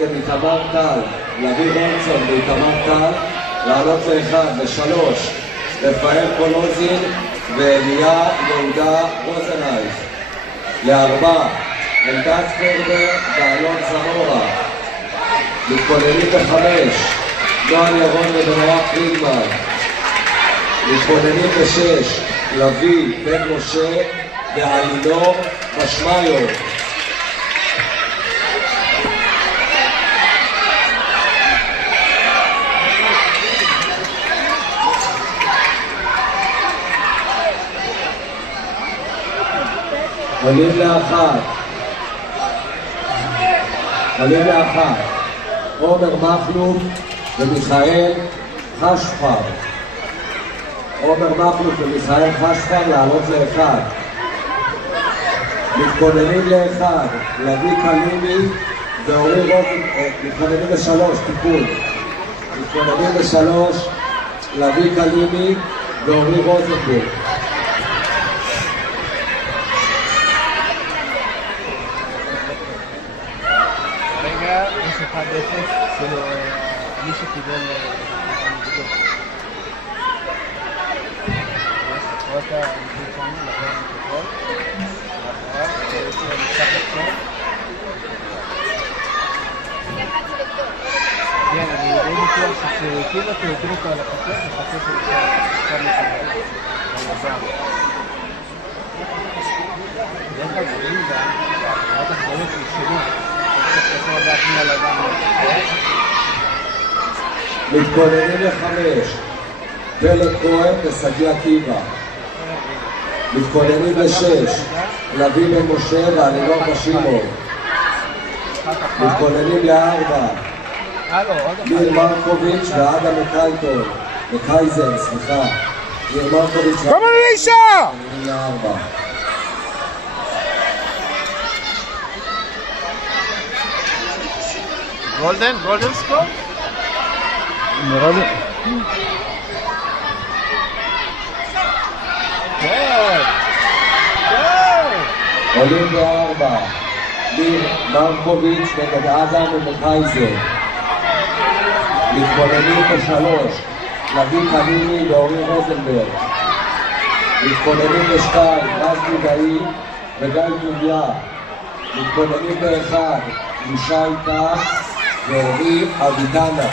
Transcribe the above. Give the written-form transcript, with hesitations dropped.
נגד איתמר טל, לביא מונצון ואיתמר טל, לעלות לאחד, לשלוש, רפאל קולוזין ואליה יהודה רוזנייף, לארבע, אלדד פרבר ואלון זמורה, מתכוננים בחמש, נועל ירון ובנורה פרידמן, מתכוננים בשש, לביא בן משה ואלינור משמיו. עולים לאחת, עומר מכלוף ומיכאל חשפר. עומר מכלוף ומיכאל חשפר לעלות לאחד. מתכוננים לאחד, לביא קלימי ואורי רוזנברג. מתכוננים לשלוש, טיפול. מתכוננים לשלוש, לביא קלימי ואורי רוזנברג. יש 1-0 של מי שקיבל נגדו. יש את הנגדו שלנו, לכן נגדו. לאחריו, יש לו נצח לחשוב. כן, אני די בטוח שכאילו תראו אותו על הקצה, וחצה של עכשיו לקבל. בדרך כלל גדולים גם, רק הגדולות שישנו. מתכוננים לחמש, פלג כהן ושגיא עקיבא. מתכוננים לשש, לביא בן משה ואלינור משמיו. מתכוננים לארבע, ניר מרקוביץ' ואדם מקייזן, סליחה. ניר מרקוביץ' ואדם מתכוננים לארבע. גולדן סקור? נראה לי. עולים בארבע, ניר מרקוביץ' נגד אדם מקייזן. מתכוננים בשלוש, לביא קלימי ואורי רוזנברג. מתכוננים בשתיים, רז דודאי וגיא טוביה. מתכוננים באחד, ישי טח ואורי אבידנה.